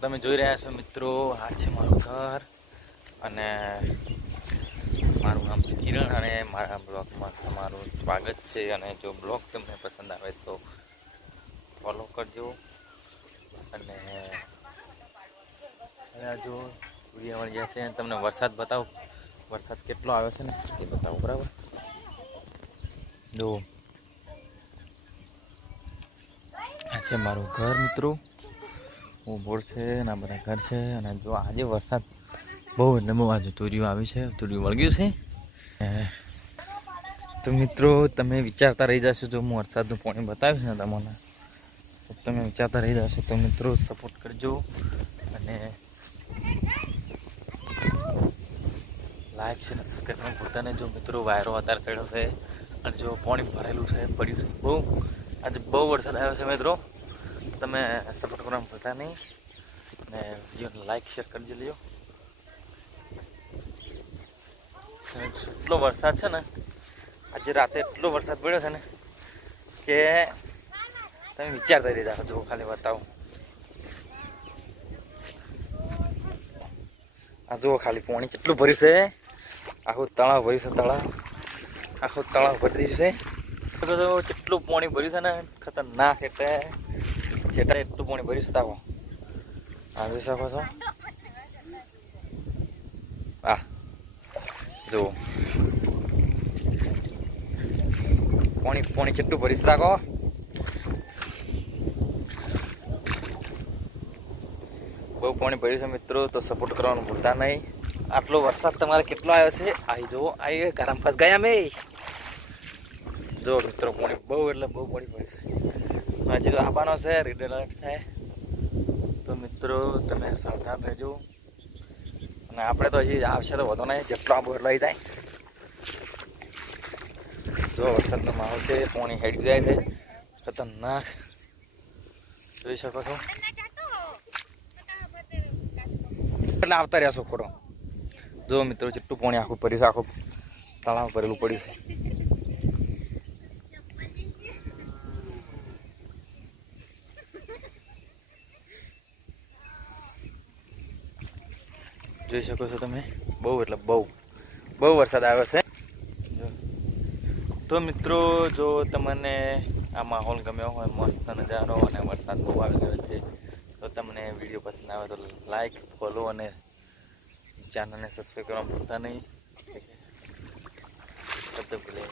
તમે જોઈ રહ્યા છો મિત્રો, આ છે મારું ઘર અને મારું નામ છે કિરણ અને મારા બ્લોગમાં તમારું સ્વાગત છે અને જો બ્લોગ તમને પસંદ આવે તો ફોલો કરજો અને જો સૂર્ય મળી જાય છે તમને વરસાદ બતાવો. વરસાદ કેટલો આવ્યો છે ને એ બતાવો, બરાબર? જો આ છે મારું ઘર મિત્રો. હું બોર છે અને બધા ઘર છે. અને જો આજે વરસાદ બહુ એટલે બહુ આજે તુર્યું આવી છે. તુર્યું વળગ્યું છે. તો મિત્રો, તમે વિચારતા રહી જશો જો હું વરસાદનું પાણી બતાવીશ ને તમને. તમે વિચારતા રહી જશો. તો મિત્રો સપોર્ટ કરજો. અને લાઈક છે ને સબસ્ક્રાઈબ પોતાને જો મિત્રો, વાયરો વધારે ચડ્યો છે. અને જો પાણી ભરેલું છે, પડ્યું છે. બહુ. આજે બહુ વરસાદ આવ્યો છે મિત્રો. તમે સપોર્ટ કરવાનું ભૂલતા નહીં. અને વિડીયોને લાઈક શેર કરી લ્યો. એટલો વરસાદ છે ને, આજે રાતે એટલો વરસાદ પડ્યો છે ને કે તમે વિચારતા રહી જાઓ જો ખાલી બતાવું આ જુઓ ખાલી પાણી કેટલું ભર્યું છે. આખું તળાવ ભર્યું છે, તળાવ. આખું તળાવ ભરી દીધું છે. કેટલું પાણી ભર્યું છે ને, ખતરનાક એટલે. જેટા એટલું પાણી ભર્યું છે તાકો. આ જોઈ શકો છો. આ, જુઓ. પાણી પાણી કેટલું ભર્યું છે તાકો. બહુ પાણી ભર્યું છે મિત્રો, તો સપોર્ટ કરવાનું ભૂલતા નહીં. આટલો વરસાદ તમારે કેટલો આવ્યો છે? આવી જુઓ આવી ગરમ ફસ ગયા મેં જો મિત્રો, પાણી બહુ એટલે બહુ પાણી ભર્યું હજી તો આપવાનો છે રિડલટ છે. તો મિત્રો, તમે સાવધાન રહેજો. અને આપણે તો હજી આવશે તો વધુ નહીં, જેટલો આબો એટલો આવી જાય. જો વરસાદનો માહોલ છે, પોણી હેડી જાય છે. ખતરનાક. જોઈ શકો છો. એટલે આવતા રહ્યા છો ખોટો જો મિત્રો, જેટલું પાણી આખું ભર્યું છે, આખું તળાવ ભરેલું પડ્યું છે. જોઈ શકો છો તમે. બહુ એટલે બહુ. બહુ વરસાદ આવ્યો છે. તો મિત્રો, જો તમને આ માહોલ ગમ્યો હોય, મસ્ત નજારો અને વરસાદ બહુ આવી ગયો છે, તો તમને વીડિયો પસંદ આવે તો લાઈક ફોલો અને ચેનલને સબસ્ક્રાઈબ કરવા ભૂલતા નહીં. ભૂલે